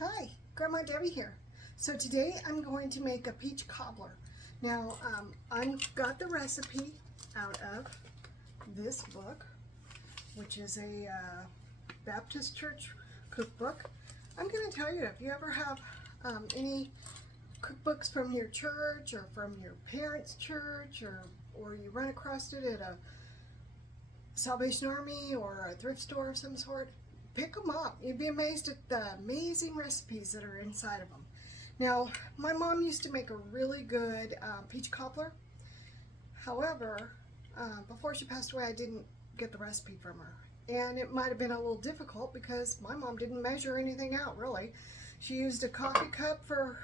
Hi, Grandma Debbie here. So today I'm going to make a peach cobbler. Now I've got the recipe out of this book, which is a Baptist church cookbook. I'm going to tell you, if you ever have any cookbooks from your church or from your parents' church, or you run across it at a Salvation Army or a thrift store of some sort, pick them up. You'd be amazed at the amazing recipes that are inside of them. Now, my mom used to make a really good peach cobbler. However, before she passed away, I didn't get the recipe from her. And it might have been a little difficult because my mom didn't measure anything out, really. She used a coffee cup for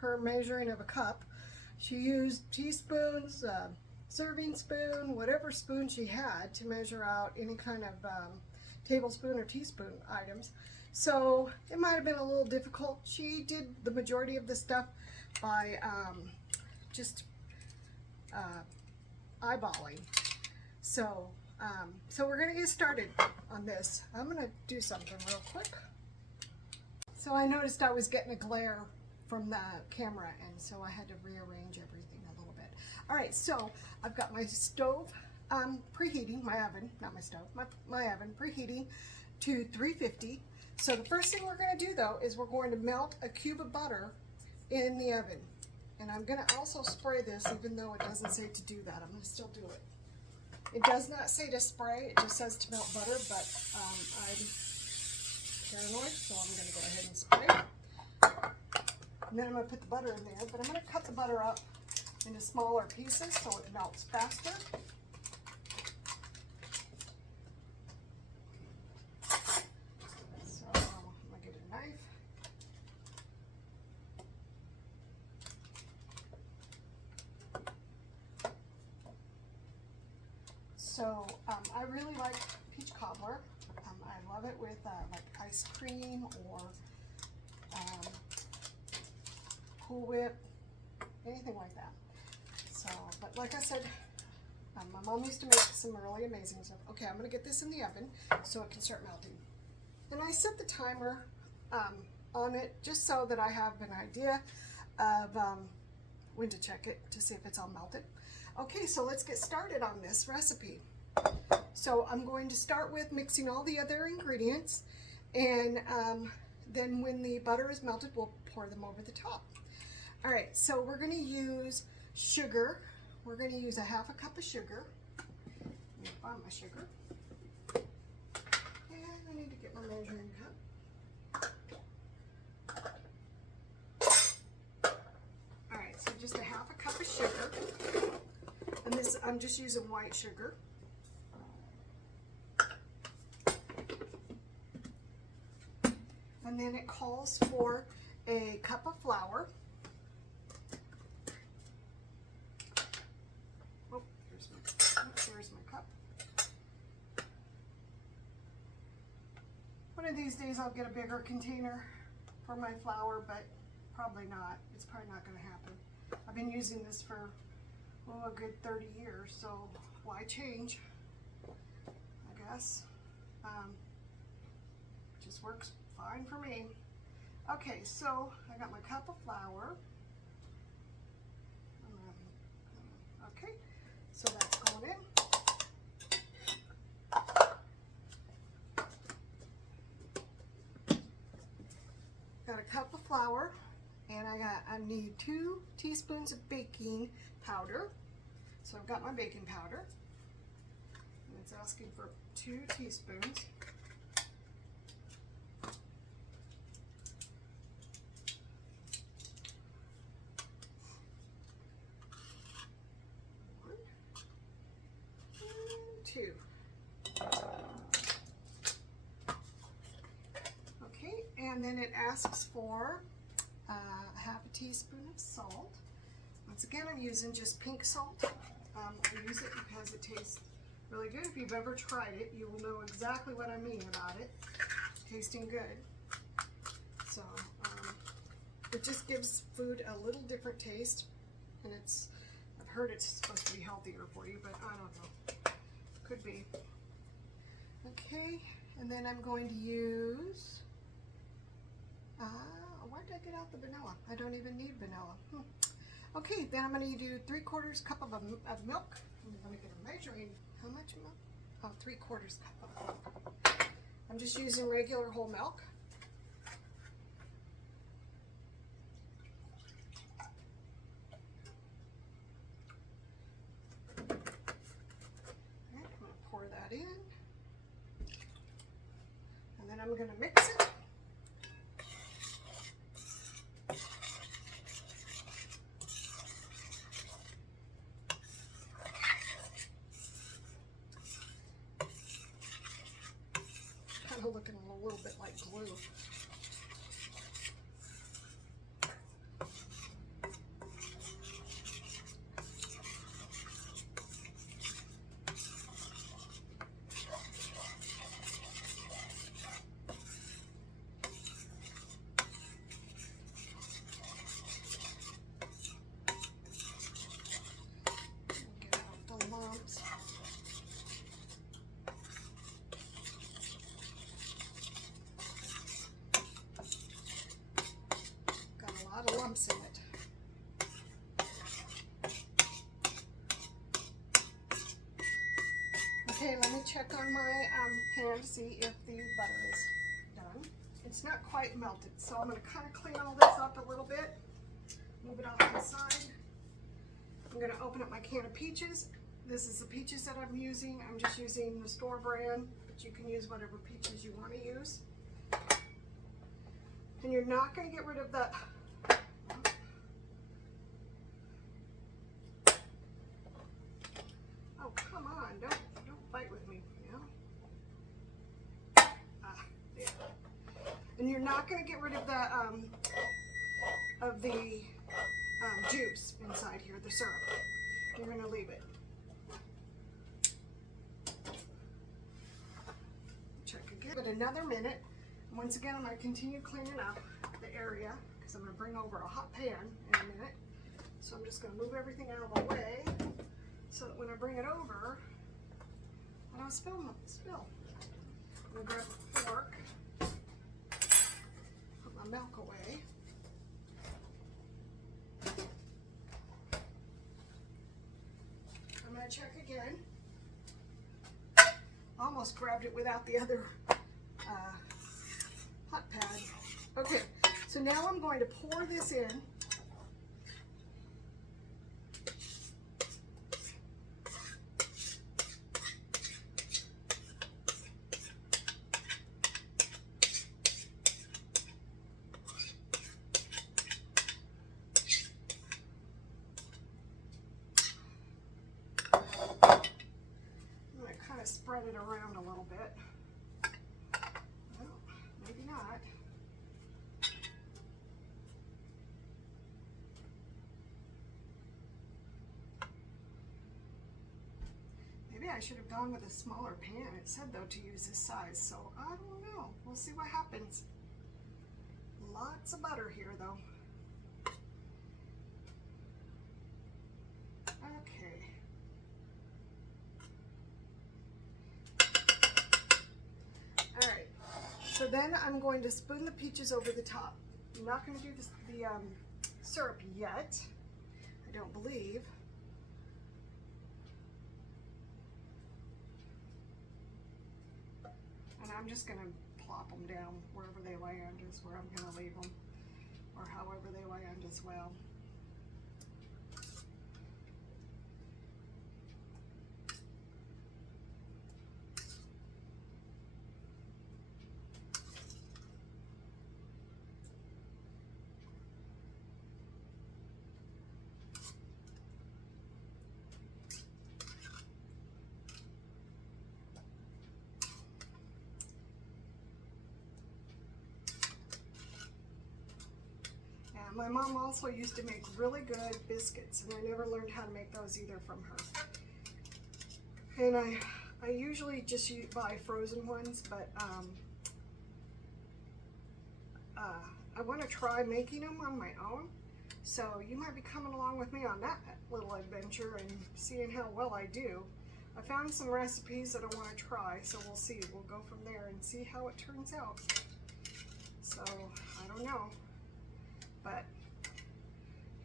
her measuring of a cup. She used teaspoons, serving spoon, whatever spoon she had to measure out any kind of tablespoon or teaspoon items. So it might have been a little difficult. She did the majority of the stuff by just eyeballing. So we're gonna get started on this. I'm gonna do something real quick. So I noticed I was getting a glare from the camera, and so I had to rearrange everything a little bit. All right, so I've got my stove preheating, my oven, not my stove, my oven preheating to 350. So the first thing we're going to do though is we're going to melt a cube of butter in the oven. And I'm going to also spray this, even though it doesn't say to do that. I'm going to still do it. It does not say to spray, it just says to melt butter, but I'm paranoid, so I'm going to go ahead and spray. And then I'm going to put the butter in there, but I'm going to cut the butter up into smaller pieces so it melts faster. So I'm going to get a knife. So I really like peach cobbler. I love it with like ice cream or Cool Whip, anything like that. So, but like I said, my mom used to make some really amazing stuff. Okay, I'm going to get this in the oven so it can start melting. And I set the timer on it just so that I have an idea of when to check it to see if it's all melted. Okay, so let's get started on this recipe. So I'm going to start with mixing all the other ingredients, and then when the butter is melted, we'll pour them over the top. All right, so we're going to use sugar. We're going to use a half a cup of sugar. Let me find my sugar. And I need to get my measuring cup. All right, so just a half a cup of sugar. And this, I'm just using white sugar. And then it calls for a cup of flour. Oh, there's my cup. One of these days I'll get a bigger container for my flour, but probably not. It's probably not going to happen. I've been using this for a good 30 years, so why change? I guess. Just works fine for me. Okay, so I got my cup of flour. Okay, so that's going in. Got a cup of flour, and I need 2 teaspoons of baking powder. So I've got my baking powder, and it's asking for 2 teaspoons. Two. Okay, and then it asks for half a teaspoon of salt. Once again, I'm using just pink salt. I use it because it tastes really good. If you've ever tried it, you will know exactly what I mean about it. Tasting good. So it just gives food a little different taste, and I've heard it's supposed to be healthier for you, but I don't know. Could be. Okay, and then I'm going to use I get out the vanilla? I don't even need vanilla. Okay, then I'm going to do 3/4 cup of milk. I'm going to get a measuring. How much milk? Oh, 3/4 cup of milk. I'm just using regular whole milk. I'm going to pour that in. And then I'm going to mix it. Kind of looking a little bit like glue. Get out the lumps. Of lumps in it. Okay, let me check on my pan to see if the butter is done. It's not quite melted, so I'm going to kind of clean all this up a little bit. Move it off to the side. I'm going to open up my can of peaches. This is the peaches that I'm using. I'm just using the store brand, but you can use whatever peaches you want to use. And you're not going to get rid of the come on, don't fight with me, you know? There. And you're not going to get rid of the juice inside here, the syrup. You're going to leave it. Check again. But another minute. Once again, I'm going to continue cleaning up the area because I'm going to bring over a hot pan in a minute. So I'm just going to move everything out of the way, so that when I bring it over, I don't spill. I'm going to grab a fork, put my milk away. I'm going to check again. Almost grabbed it without the other hot pad. Okay, so now I'm going to pour this in. Spread it around a little bit. Well, maybe not. Maybe I should have gone with a smaller pan. It said though to use this size, so I don't know. We'll see what happens. Lots of butter here though. Okay. Alright, so then I'm going to spoon the peaches over the top. I'm not going to do the syrup yet, I don't believe. And I'm just going to plop them down wherever they land is where I'm going to leave them, or however they land as well. My mom also used to make really good biscuits, and I never learned how to make those either from her. And I usually just buy frozen ones, but I want to try making them on my own. So you might be coming along with me on that little adventure and seeing how well I do. I found some recipes that I want to try, so we'll see. We'll go from there and see how it turns out. So I don't know.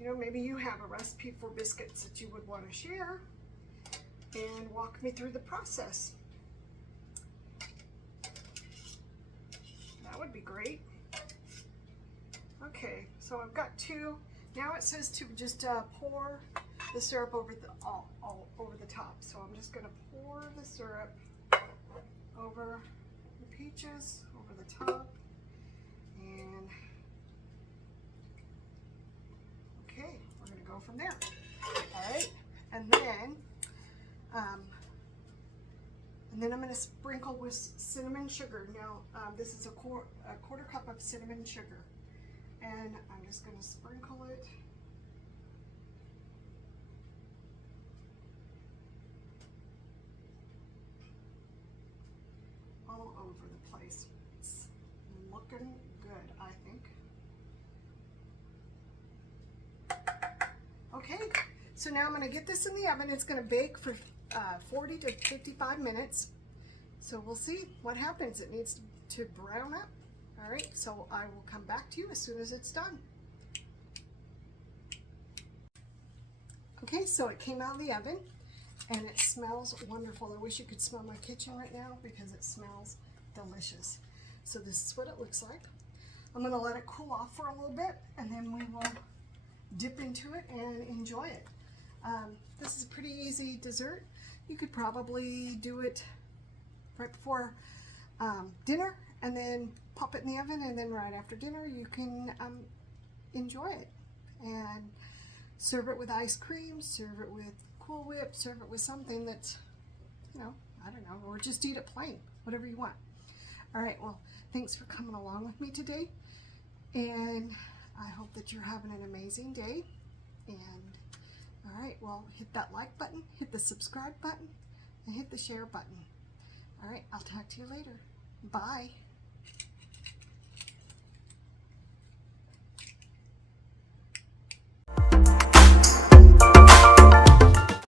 You know, maybe you have a recipe for biscuits that you would want to share and walk me through the process. That would be great. Okay, so I've got two. Now it says to just pour the syrup over all over the top. So I'm just going to pour the syrup over the peaches, over the top, and okay, we're going to go from there. All right, and then I'm going to sprinkle with cinnamon sugar. Now this is a quarter cup of cinnamon sugar, and I'm just going to sprinkle it all over the place. It's looking good, I think. Okay, so now I'm going to get this in the oven. It's going to bake for 40 to 55 minutes. So we'll see what happens. It needs to brown up. All right, so I will come back to you as soon as it's done. Okay, so it came out of the oven and it smells wonderful. I wish you could smell my kitchen right now because it smells delicious. So this is what it looks like. I'm going to let it cool off for a little bit and then we will dip into it and enjoy it. This is a pretty easy dessert. You could probably do it right before dinner and then pop it in the oven, and then right after dinner you can enjoy it and serve it with ice cream, serve it with Cool Whip, serve it with something that's, you know, I don't know, or just eat it plain, whatever you want. All right, well, thanks for coming along with me today, and I hope that you're having an amazing day. And all right, well, hit that like button, hit the subscribe button, and hit the share button. All right, I'll talk to you later. Bye.